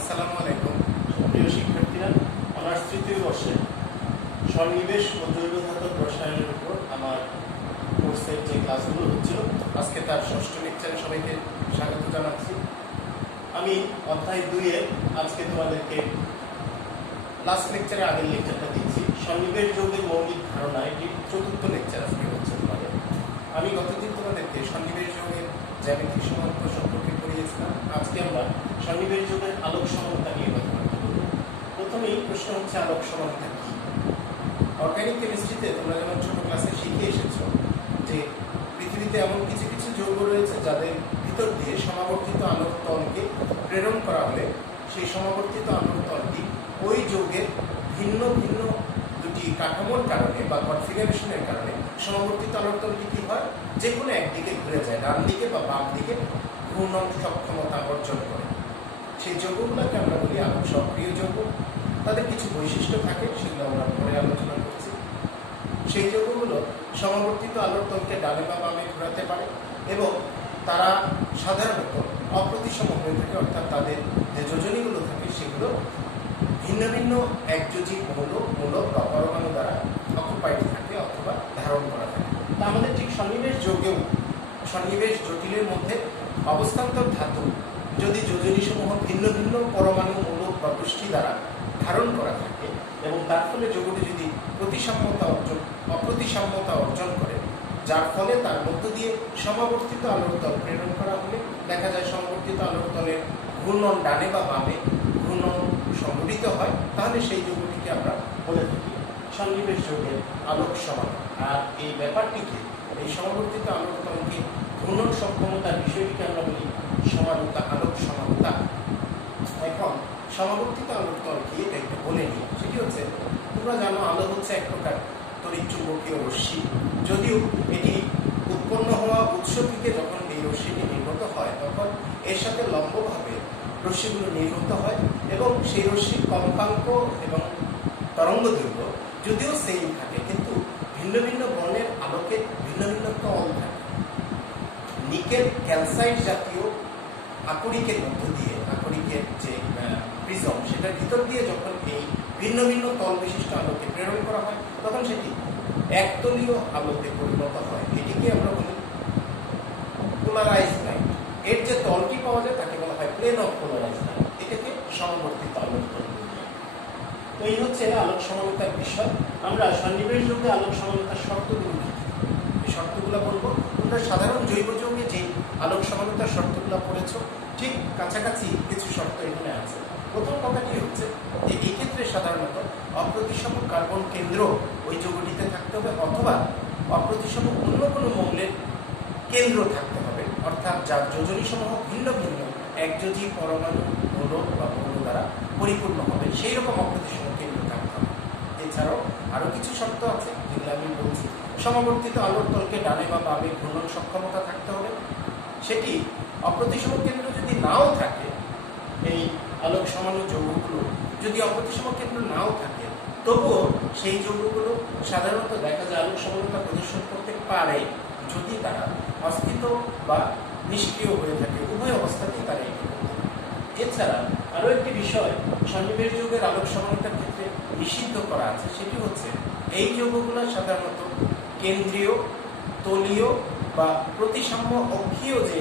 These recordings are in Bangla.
আসসালামু আলাইকুম প্রিয় শিক্ষার্থীরা, অনার্স তৃতীয় বর্ষে সন্নিবেশ ও জৈব ধাতব রসায়নের উপর আমার কোর্সের যে ক্লাসগুলো হচ্ছিল, আজকে তার ষষ্ঠ লেকচারে সবাইকে স্বাগত জানাচ্ছি। আমি অধ্যায় 2-এ আজকে তোমাদেরকে লাস্ট লেকচারে আগের লেকচারটা দিচ্ছি। সন্নিবেশ যৌগের মৌলিক ধারণা, এটি চতুর্থ লেকচার আজকে হচ্ছে তোমাদের। আমি গতদিন তোমাদেরকে সন্নিবেশ যৌগের জ্যামিতিক সমান্তর সম্পর্কে পড়িয়েছিলাম। আজকে আমরা সন্নিবেশ যৌগের আলোক সমানতা নিয়ে কথা বলবো। প্রথমেই প্রশ্ন হচ্ছে আলোক সমানতা কি? অর্গানিক কেমিস্ট্রিতে তোমরা যেমন ছোট ক্লাসে শিখে এসেছো যে পৃথিবীতে এমন কিছু কিছু যৌগ রয়েছে যাদের ভিতর দিয়ে সমাবর্তিত আলোক তলকে প্রেরণ করা হলে সেই সমাবর্তিত আলোক তলটি ওই যৌগের ভিন্ন ভিন্ন দুটি কাঠামোর কারণে বা কনফিগারেশনের কারণে সমাবর্তিত আলোক তলটি কি হয়, যে কোনো একদিকে ঘুরে যায়, ডান দিকে বা বাম দিকে ঘূর্ণন সক্ষমতা অর্জন করে। সেই যৌগগুলোকে আমরা বলি আলোক সক্রিয় যৌগ। তাদের কিছু বৈশিষ্ট্য থাকে, সেগুলো আমরা পরে আলোচনা করছি। সেই যৌগগুলো সমাবর্তিত আলোক তলকে ডানে বা বামে ঘোরাতে পারে এবং তারা সাধারণত অপ্রতিসম হয়ে থাকে, অর্থাৎ তাদের যে যোজনীগুলো থাকে সেগুলো ভিন্ন ভিন্ন একযোজী মূলক বা পরমাণু দ্বারা অকুপাইড থাকে অথবা ধারণ করা থাকে। তা আমাদের ঠিক সন্নিবেশ যৌগেও সন্নিবেশ জটিলের মধ্যে অবস্থান্তর ধাতু যদি যোজনীসমূহ ভিন্ন ভিন্ন পরমাণু মূলক বা পুষ্টি দ্বারা ধারণ করা থাকে এবং তার ফলে যৌগটি যদি অপ্রতিসাম্যতা অর্জন করে, যার ফলে তার মধ্য দিয়ে সমাবর্তিত আলোক তল প্রেরণ করা হলে দেখা যায় সমাবর্তিত আলোক তলের ঘূর্ণন ডানে বা বামে ঘূর্ণন সংঘটিত হয়, তাহলে সেই যৌগটিকে আমরা বলে থাকি সন্নিবেশ যৌগের আলোক সমানতা। আর এই ব্যাপারটিকে, এই সমাবর্তিত আলোক তলকে ঘূর্ণন সক্ষমতার বিষয়টিকে আমরা বলি সমানতা, আলোক সমানতা। এখন সমাবর্তিত আলোক তল কি এটা একটু বলে নিই। সেটি হচ্ছে, তোমরা জানো আলো হচ্ছে এক প্রকার তড়িৎচুম্বকীয় রশ্মি। যদিও এটি উৎপন্ন হওয়া উৎস থেকে যখন এই রশ্মিটি নির্গত হয় তখন এর সাথে লম্বভাবে রশ্মিগুলো নির্গত হয় এবং সেই রশ্মির কম্পাঙ্ক এবং তরঙ্গ দৈর্ঘ্য যদিও সেম থাকে, কিন্তু ভিন্ন ভিন্ন বর্ণের আলোকে ভিন্ন ভিন্ন তল থাকে। নিকেল ক্যালসাইট জাতীয় আকরিকের মধ্য দিয়ে, আকরিকের যে প্রিজম, সেটার ভিতর দিয়ে যখন এই ভিন্ন ভিন্ন তল বিশিষ্ট আলোকে প্রেরণ করা হয় তখন সেটি একতলীয় আলোতে পরিণত হয়। এটিকে আমরা বলি পোলারাইজড লাইট। এর যে তলটি পাওয়া যায় তাকে বলা হয় প্লেন অফ পোলারাইজড লাইট। এটাকে সমাবর্তিত আলোক তল বলি। তো এই হচ্ছে আলোক সমানতার বিষয়। আমরা সন্নিবেশ যৌগে আলোক সমানতার শর্তগুলো কি, এই শর্তগুলো বলবো। তোমরা সাধারণ জৈব যৌগে যে আলোক সমানতার শর্তগুলো পড়েছ, ঠিক কাছাকাছি কিছু শর্ত এখানে আছে। প্রথম কথাটি হচ্ছে যে এই ক্ষেত্রে সাধারণত অপ্রতিসম কার্বন কেন্দ্র ওই যৌগটিতে থাকতে হবে অথবা অপ্রতিসম অন্য কোনো মৌলের কেন্দ্র থাকতে হবে, অর্থাৎ যার যোজনীসমূহ ভিন্ন ভিন্ন একযোজী পরমাণু মূলক বা মৌল দ্বারা পরিপূর্ণ হবে, সেই রকম অপ্রতিসম কেন্দ্র থাকতে হবে। এছাড়াও আরও কিছু শর্ত আছে যেগুলো আমি বলছি। সমাবর্তিত আলোক তলকে ডানে বা বামে ঘূর্ণন সক্ষমতা থাকতে হবে। সেটি অপ্রতিসম কেন্দ্র যদি নাও থাকে, এই আলোক সমাণু যৌগগুলো যদি অপ্রতিসম কেন্দ্র নাও থাকে, তবুও সেই যৌগগুলো সাধারণত দেখা যায় আলোক সমানতা প্রদর্শন করতে পারে যদি তারা অস্থিত বা নিষ্ক্রিয় হয়ে থাকে। উভয় অবস্থাতেই তারা এটি করতে পারে। এছাড়া আরও একটি বিষয় সন্নিবেশ যৌগের আলোক সমানতার ক্ষেত্রে নিষিদ্ধ করা আছে, সেটি হচ্ছে এই যৌগগুলো সাধারণত কেন্দ্রীয়, তলীয় বা প্রতিসাম্য অক্ষীয় যে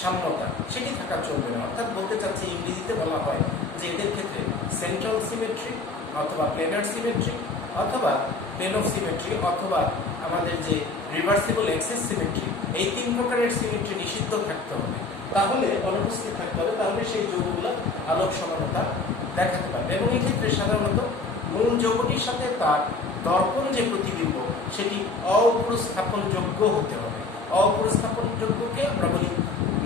সাম্যতা সেটি থাকা চলবে না। অর্থাৎ বলতে চাচ্ছি, ইংরেজিতে বলা হয় যে এদের ক্ষেত্রে সেন্ট্রাল সিমেট্রি অথবা প্লেনার সিমেট্রি অথবা প্লেন অফ সিমেট্রি অথবা আমাদের যে রিভার্সিবল এক্সিস সিমেট্রি, এই তিন প্রকারের সিমেট্রি নিষিদ্ধ থাকতে হবে, তাহলে অনুপস্থিত থাকতে হবে, তাহলে সেই যৌগগুলো আলোক সমানতা দেখাতে পারবে। এবং এই ক্ষেত্রে সাধারণত মূল যৌগটির সাথে তার দর্পণ যে প্রতিবিম্ব সেটি অপ্রস্থাপনযোগ্য হতে হবে। অপ্রস্থাপনযোগ্যকে আমরা বলি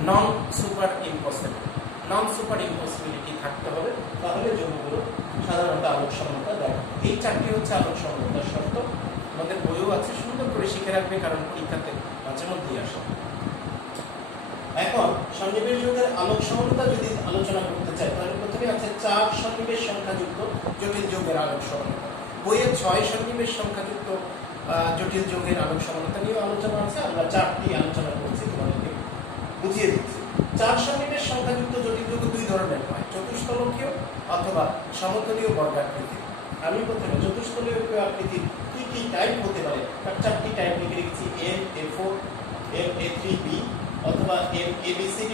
non super impossible. Non super impossibility থাকতে হবে, তাহলে যৌগগুলো সাধারণত আলোক সমানতা দেখাবে। এই চারটি হচ্ছে আলোক সমানতার শর্ত। আমাদের বইও আছে, সুন্দর করে শিখে রাখবে, কারণ পরীক্ষাতে মাঝে মধ্যেই আসে। এখন সন্নিবেশ যৌগের আলোক সমানতা যদি আলোচনা করতে চাই, তাহলে প্রথমে আছে 4 সন্নিবেশ সংখ্যাযুক্ত জটিল যৌগের আলোক সমানতা। বইয়ে 6 সন্নিবেশ সংখ্যাযুক্ত জটিল যৌগের আলোক সমানতা নিয়ে আলোচনা আছে। আমরা 4টি আলোচনা করছি, তোমাদেরকে বুঝিয়ে দিচ্ছি। চার সন্নিবেশ সংখ্যাযুক্ত জটিল যৌগ দুই ধরনের হয়, চতুস্তলকীয় অথবা সমতলীয় বর্গাকৃতি। আমি প্রথমে চতুস্তলীয় আকৃতির কি কি টাইপ হতে পারে তার চারটি টাইপ লিখে রেখেছি, MA4, MA3B অথবা MABCD,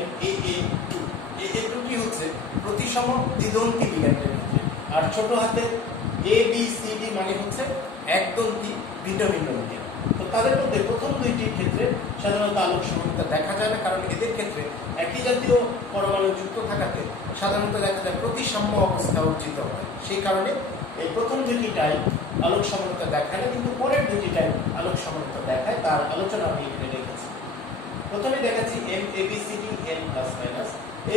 MAA2। এই দুটি হচ্ছে প্রতিসম দ্বিদন্তী লিগ্যান্ডের ক্ষেত্রে, আর ছোট হাতের ABCD মানে হচ্ছে একদন্তী ভিন্ন ভিন্ন লিগ্যান্ড। তো তাদের মধ্যে প্রথম দুইটির ক্ষেত্রে সাধারণত আলোক সমতা দেখা যায় না, কারণ এদের ক্ষেত্রে একই জাতীয় পরমাণু যুক্ত থাকাতে সাধারণত দেখা যায় প্রতিসাম্য অবস্থা অর্জিত হয়। সেই কারণে এই প্রথম দুটি টাইপ আলোক সমতা দেখায় না, কিন্তু পরের দুটি টাইপ আলোক সমতা দেখায়। তার আলোচনা আমি এখানে রেখেছি। প্রথমে দেখাচ্ছি MABCD N+-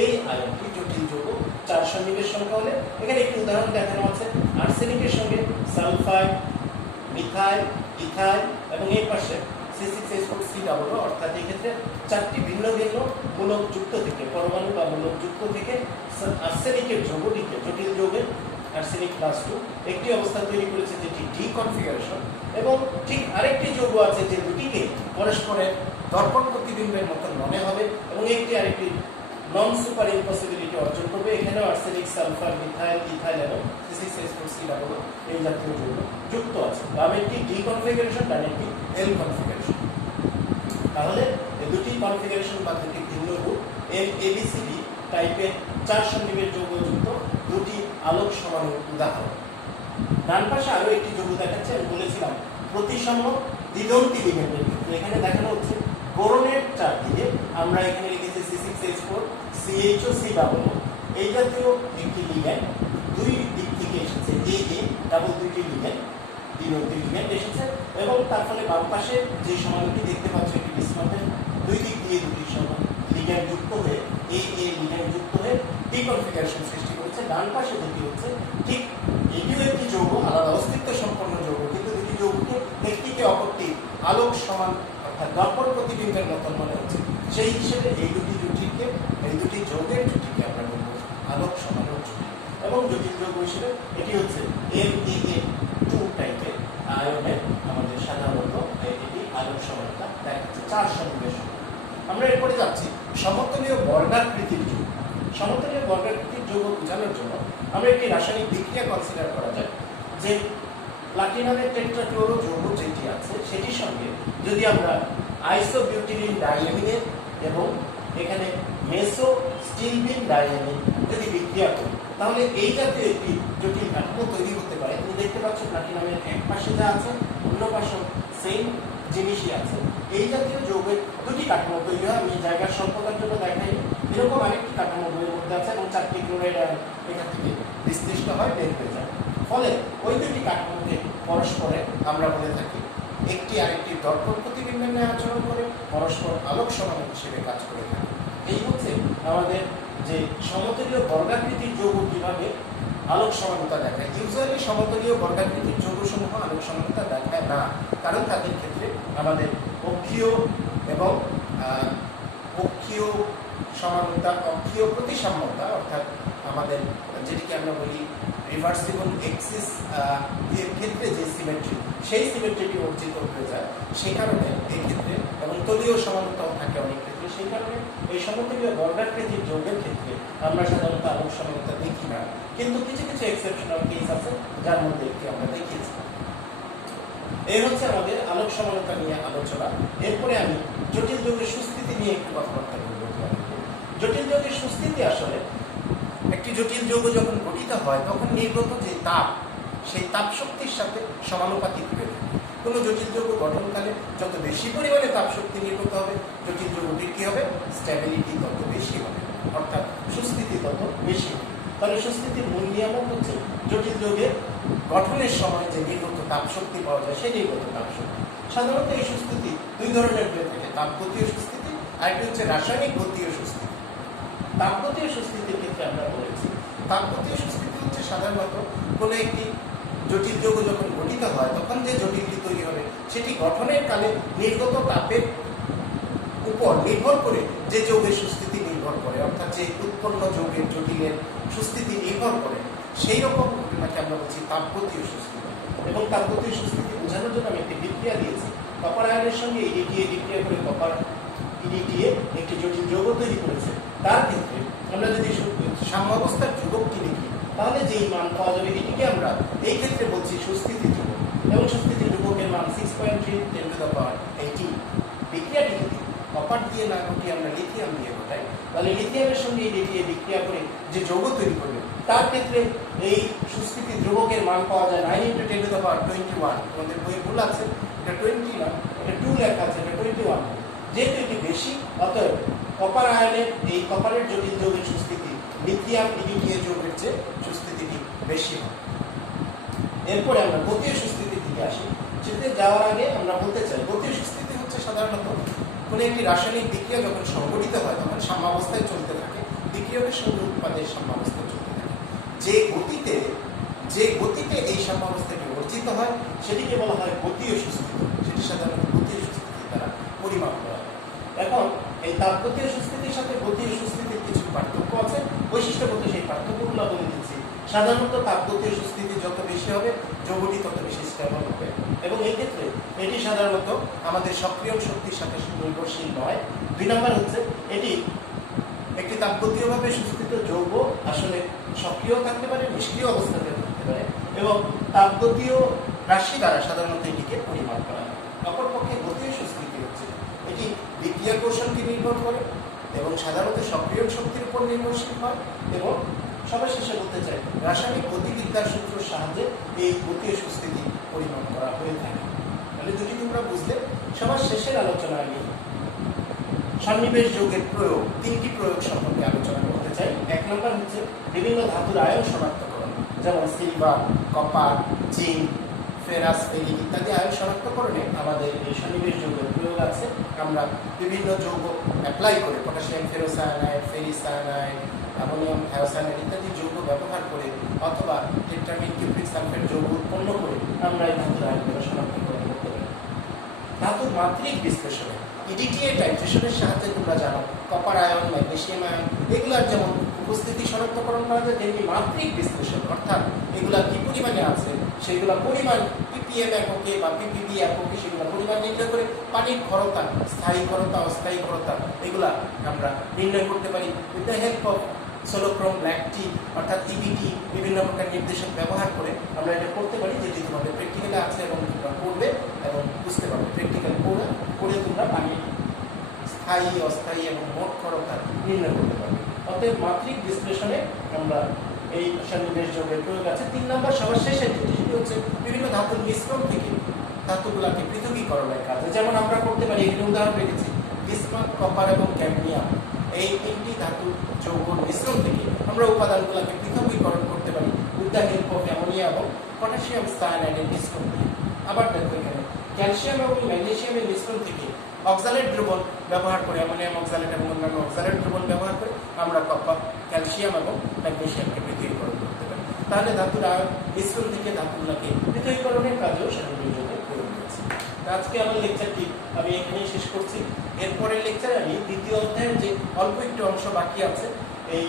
এই আয়নটি জটিল যৌগ, চার সন্নিবেশ সংখ্যা হলে এখানে একটি উদাহরণ দেখানো আছে। আর্সেনিকের সঙ্গে সালফাইড, মিথাইল, ইথাইল এবং এই পাশে C6H4COO, অর্থাৎ এই ক্ষেত্রে চারটি ভিন্ন ভিন্ন মূলক যুক্ত থেকে, পরমাণু বা মূলক যুক্ত থেকে আর্সেনিকের যৌগটিকে, জটিল যৌগের আর্সেনিক +2 একটি অবস্থা তৈরি করেছে যেটি ডি কনফিগারেশন, এবং ঠিক আরেকটি যৌগ আছে যে দুটিকে পরস্পরের দর্পণ প্রতিবিম্বের মতন মনে হবে এবং একটি আরেকটি নন সুপার ইম্পসিবিলিটি অর্জন করবে। এখানেও আর্সেনিক, সালফার, মিথাইল, ইথাইল এবং C6H4COO এই জাতীয় যৌগ যুক্ত আছে। বামে একটি ডি কনফিগারেশন, ডানে একটি এল কনফিগারেশন। তাহলে এই দুটি কনফিগারেশন বা দুটি ভিন্ন রূপ MABCD টাইপের চার সন্নিবেশ যৌগযুক্ত দুটি আলোক সমাণু উদাহরণ। ডান পাশে আরো একটি যৌগ দেখাচ্ছে, আমি বলেছিলাম প্রতিসম দ্বিদন্তী লিগ্যান্ডের ক্ষেত্রে। এখানে দেখানো হচ্ছে বোরনের চারদিকে আমরা এখানে লিখেছি C6H4 CHO এই জাতীয় একটি লিগ্যান্ড দুই দিক থেকে এসেছে, AA ডাবল দুইটি লিগ্যান্ড, দ্বিদন্তী লিগ্যান্ড এসেছে, এবং তার ফলে বাম পাশে যে সমাণুটি দেখতে পাচ্ছ একটি বিস্মতের দুই দিক দিয়ে দুটি লিগ্যান্ড যুক্ত হয়ে AA লিগ্যান্ড যুক্ত হয়ে ডি কনফিগারেশন সৃষ্টি করেছে। ডান পাশে যেটি হচ্ছে ঠিক এটিও একটি যৌগ, আলাদা অস্তিত্ব সম্পন্ন যৌগ, কিন্তু দুটি যৌগকে একটিকে অপরটি আলোক সমান অর্থাৎ দর্পণ প্রতিবিম্বের মতন মনে হচ্ছে। সেই হিসেবে এই দুটি জুটিকে, এই দুটি যৌগের জুটিকে আমরা বলব আলোক সমাণু জুটি। এবং জটিল যৌগ হিসেবে এটি হচ্ছে MAA2 টাইপের আয়নের আমাদের সাধারণত এটি আলোক সমানতা দেখাচ্ছে চার সন্নিবেশ। আমরা এরপরে যাচ্ছি সমতলীয় বর্গাকৃতির যৌগ। সমতলীয় বর্গাকৃতির যৌগ বোঝানোর জন্য আমরা একটি রাসায়নিক বিক্রিয়া কনসিডার করা যায়, যে প্লাটিনামের টেট্রাক্লোরো যৌগ যেটি আছে সেটির সঙ্গে যদি আমরা আইসোবিউটিলিন ডাইঅ্যামিনের এবং এখানে মেসো স্টিলবিন ডাইঅ্যামিন যদি বিক্রিয়া করি, তাহলে এই জাতীয় একটি জটিল কাঠামো তৈরি হতে পারে। তুমি দেখতে পাচ্ছ প্লাটিনামের এক পাশে যা আছে অন্য পাশে সেম জিনিসই আছে। এই জাতীয় যৌগের দুটি কাঠামো তৈরি হয়। আমি জায়গার স্বল্পতার জন্য দেখাই, এরকম আরেকটি কাঠামো বইয়ের মধ্যে আছে এবং চারটি ক্লোরাইড এখান থেকে বিশ্লিষ্ট হয়, বের হয়ে যায়। ফলে ওই দুটি কাঠামোকে পরস্পরে আমরা বলে থাকি একটি আরেকটি দর্পণ প্রতিবিম্বের ন্যায় আচরণ করে পরস্পর আলোক সমাণু হিসেবে কাজ করে থাকে। এই হচ্ছে আমাদের যে সমতলীয় বর্গাকৃতির যৌগ কিভাবে আলোক সমানতা দেখায়। ইউজুয়ালি সমতলীয় বর্গাকৃতির যৌগসমূহ আলোক সমানতা দেখায় না, কারণ তাদের ক্ষেত্রে আমাদের অক্ষীয় এবং অক্ষীয় সমানতা, অক্ষীয় প্রতিসাম্যতা, অর্থাৎ আমাদের যেটিকে আমরা বলি রিভার্সিবল এক্সিস এর ক্ষেত্রে যে সিমেট্রি, সেই সিমেট্রিটি অর্জিত হয়ে যায়। সেই কারণে এই ক্ষেত্রে এবং তলীয় সমানতাও থাকে অনেক ক্ষেত্রে। সেই কারণে এই সমতলীয় বর্গাকৃতির যৌগের ক্ষেত্রে আমরা সাধারণত আলোক সমানতা দেখি না, কিন্তু কিছু কিছু এক্সেপশনাল কেস আছে যার মধ্যে একটি আমরা দেখিয়েছি। এই হচ্ছে আমাদের আলোক সমানতা নিয়ে আলোচনা। এরপরে আমি জটিল যৌগের সুস্থিতি নিয়ে একটু কথাবার্তা বলবো। জটিল যৌগের সুস্থিতি আসলে একটি জটিল যৌগ যখন গঠিত হয় তখন নির্গত যে তাপ, সেই তাপ শক্তির সাথে সমানুপাতিক হয়ে থাকে। কোনো জটিল যৌগ গঠনকালে যত বেশি পরিমাণে তাপ শক্তি নির্গত হবে, জটিল যৌগটির কি হবে, স্ট্যাবিলিটি তত বেশি হবে, অর্থাৎ সুস্থিতি তত বেশি হবে। তাহলে সুস্থিতির মূল নিয়ামক হচ্ছে জটিল যৌগের গঠনের সময় যে নির্গত তাপ শক্তি পাওয়া যায় সেই নির্গত তাপ শক্তি। সাধারণত এই সুস্থিতি দুই ধরনের হয়ে থাকে, তাপগতীয় সুস্থিতি আর একটি হচ্ছে রাসায়নিক গতীয় সুস্থিতি। তাপগতীয় সুস্থিতির ক্ষেত্রে আমরা বলেছি, তাপগতীয় সুস্থিতি হচ্ছে সাধারণত কোনো একটি জটিল যৌগ যখন গঠিত হয় তখন যে জটিলটি তৈরি হবে সেটি গঠনের কালে নির্গত তাপের উপর নির্ভর করে যে যৌগের সুস্থিতি নির্ভর করে, অর্থাৎ যে উৎপন্ন যৌগের জটিলের সুস্থিতি নির্ভর করে, সেই রকম ঘটনাকে আমরা বলছি তাপগতীয় সুস্থিতি। এবং তাপগতীয় সুস্থিতি বোঝানোর জন্য আমি একটি বিক্রিয়া দিয়েছি। কপার আয়নের সঙ্গে এই বিক্রিয়া করে কপার ইডিটিএ একটি জটিল যৌগ তৈরি করেছে, তার ক্ষেত্রে আমরা যদি সাম্যাবস্থার ধ্রুবকটি লিখি তাহলে যেই মান পাওয়া যাবে এটিকে আমরা এই ক্ষেত্রে বলছি সুস্থিতি ধ্রুবক, এবং সুস্থিতি ধ্রুবকের মান 6.3 10⁸ বিক্রিয়াটি যদি কপার দিয়ে না ঘটিয়ে আমরা লিথিয়াম দিয়ে ঘটাই তাহলে লিথিয়ামের সঙ্গে এই বিক্রিয়া করে যে যৌগ তৈরি করবে তার ক্ষেত্রে এই সুস্থিতি ধ্রুবকের মান পাওয়া যায় 9 × 10⁻21। আমাদের বই ভুল আছে, এটা 20 না, এটা 2 লেখা আছে, এটা 21। যেহেতু এটি বেশি, অতএব কপার আয়নের এই কপারের জটিল যৌগের সুস্থিতি লিথিয়াম ইডিটিএ যৌগের চেয়ে সুস্থিতিটি বেশি হয়। এরপরে আমরা গতীয় সুস্থিতির দিকে আসি। সেটাতে যাওয়ার আগে আমরা বলতে চাই গতীয় সুস্থিতি হচ্ছে সাধারণত কোনো একটি রাসায়নিক বিক্রিয়া যখন সংঘটিত হয় তখন সাম্যাবস্থায় চলতে থাকে, বিক্রিয়কের সঙ্গে উৎপাদের সাম্যাবস্থায় চলতে থাকে। যে গতিতে এই সাম্যাবস্থাটি অর্জিত হয় সেটিকে বলা হয় গতীয় সুস্থিতি। সেটি সাধারণত গতীয় সুস্থিতির দ্বারা পরিমাপ করা হয়। এখন এই তাপগতীয় সুস্থিতির সাথে গতীয় সুস্থিতির কিছু পার্থক্য আছে, বৈশিষ্ট্যগত সেই পার্থক্যগুলো বলে দিচ্ছি। সাধারণত তাপগতীয় সুস্থিতি যত বেশি হবে যৌগটি তত বেশি স্টেবল হবে, এবং এই ক্ষেত্রে এটি সাধারণত আমাদের সক্রিয় শক্তির সাথে নির্ভরশীল নয়। 2 নম্বর হচ্ছে এটি একটি তাপগতীয়ভাবে সুস্থিত যৌগ আসলে সক্রিয় থাকতে পারে, নিষ্ক্রিয় অবস্থাতে থাকতে পারে, এবং তাপগতীয় রাশি দ্বারা সাধারণত এটিকে পরিমাপ করা হয়। অপরপক্ষে গতীয় সুস্থিতি হচ্ছে এটি বিক্রিয়া কৌশলকে নির্ভর করে এবং সাধারণত সক্রিয় শক্তির উপর নির্ভরশীল হয়, এবং সবার শেষে বলতে চাই রাসায়নিক গতিবিদ্যার সূত্রের সাহায্যে এই গতীয় সুস্থিতি পরিমাপ করা হয়ে থাকে। তাহলে দুটি তোমরা বুঝলে। সবার শেষের আলোচনা আমি সন্নিবেশ যৌগের প্রয়োগ, 3টি প্রয়োগ সম্পর্কে আলোচনা করতে চাই। 1 নম্বর হচ্ছে বিভিন্ন ধাতুর আয়ন শনাক্তকরণ, যেমন silver, copper, zinc, ferrous, ferric ইত্যাদি আয়ন শনাক্তকরণে আমাদের এই সন্নিবেশ যৌগের প্রয়োগ আছে। আমরা বিভিন্ন যৌগ অ্যাপ্লাই করে potassium ferrocyanide, ferric cyanide, ammonium thiocyanate ইত্যাদি যৌগ ব্যবহার করে অথবা টেট্রামিন কিউপ্রিক সালফেট যৌগ উৎপন্ন করে আমরা এই ধাতুর আয়নগুলো শনাক্তকরণ করতে পারি। ধাতুর মাত্রিক বিশ্লেষণে ইডিটিএ টাইট্রেশনের সাহায্যে তোমরা জানো কপার আয়ন, ম্যাগনেসিয়াম আয়ন এগুলার যেমন উপস্থিতি শনাক্তকরণ করা যায়, তেমনি মাত্রিক বিশ্লেষণ অর্থাৎ এগুলা কি পরিমাণে আছে সেগুলো পরিমাণ পিপিএম এককে বা পিপিবি এককে সেগুলো পরিমাণ নির্ণয় করে পানির ক্ষরতা, স্থায়ী ক্ষরতা, অস্থায়ী ক্ষরতা এগুলা আমরা নির্ণয় করতে পারি with the help of solochrome, black T অর্থাৎ ইবিটি বিভিন্ন প্রকার নির্দেশক ব্যবহার করে আমরা এটা করতে পারি, যেটি তোমাদের প্র্যাকটিক্যালে আছে এবং তোমরা করবে এবং বুঝতে পারবে। প্র্যাকটিক্যাল করে তোমরা পানির স্থায়ী, অস্থায়ী এবং মোট ক্ষরতা নির্ণয় করতে পারবে। অতএব মাত্রিক বিশ্লেষণে আমরা এই সন্নিবেশ যৌগের প্রয়োগ আছে। 3 নম্বর সবার শেষের যেটি হচ্ছে বিভিন্ন ধাতুর মিশ্রণ থেকে ধাতুগুলোকে পৃথকীকরণের কাজে, যেমন আমরা করতে পারি, এখানে উদাহরণ রেখেছি বিসমাথ, কপার এবং ক্যাডমিয়াম এই 3টি ধাতু যৌগের মিশ্রণ থেকে আমরা উপাদানগুলোকে পৃথকীকরণ করতে পারি with the help of ammonia এবং পটাশিয়াম সায়ানাইডের মিশ্রণ থেকে। আবার দেখো এখানে ক্যালসিয়াম এবং ম্যাগনেসিয়ামের মিশ্রণ থেকে অক্সালেট দ্রবণ ব্যবহার করে, অ্যামোনিয়াম অক্সালেট এবং অন্যান্য অক্সালেট দ্রবণ ব্যবহার করে আমরা কপার, ক্যালসিয়াম এবং ম্যাগনেসিয়ামকে পৃথকীকরণ করতে পারি। তাহলে ধাতুর মিশ্রণ থেকে ধাতুগুলোকে পৃথকীকরণের কাজেও সন্নিবেশ যৌগের প্রয়োগ হয়েছে। আজকে আমার লেকচারটি আমি এখানেই শেষ করছি। এরপরের লেকচারে আমি 2য় অধ্যায়ের যে অল্প একটু অংশ বাকি আছে, এই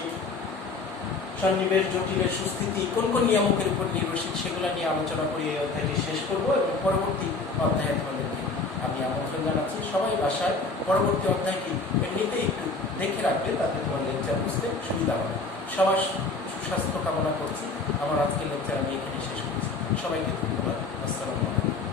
সন্নিবেশ জটিলের সুস্থিতি কোন কোন নিয়ামকের উপর নির্ভরশীল সেগুলো নিয়ে আলোচনা করে এই অধ্যায়টি শেষ করব, এবং পরবর্তী অধ্যায়ে তোমাদেরকে আমি আমন্ত্রণ জানাচ্ছি। সবাই বাসায় পরবর্তী অধ্যায়টি এমনিতে একটু দেখে রাখবে, তাতে তোমার লেকচার বুঝতে সুবিধা হবে। সবার সুস্বাস্থ্য কামনা করছি। আমার আজকের লেকচার আমি এখানে শেষ করছি। সবাইকে ধন্যবাদ। আসসালামু আলাইকুম।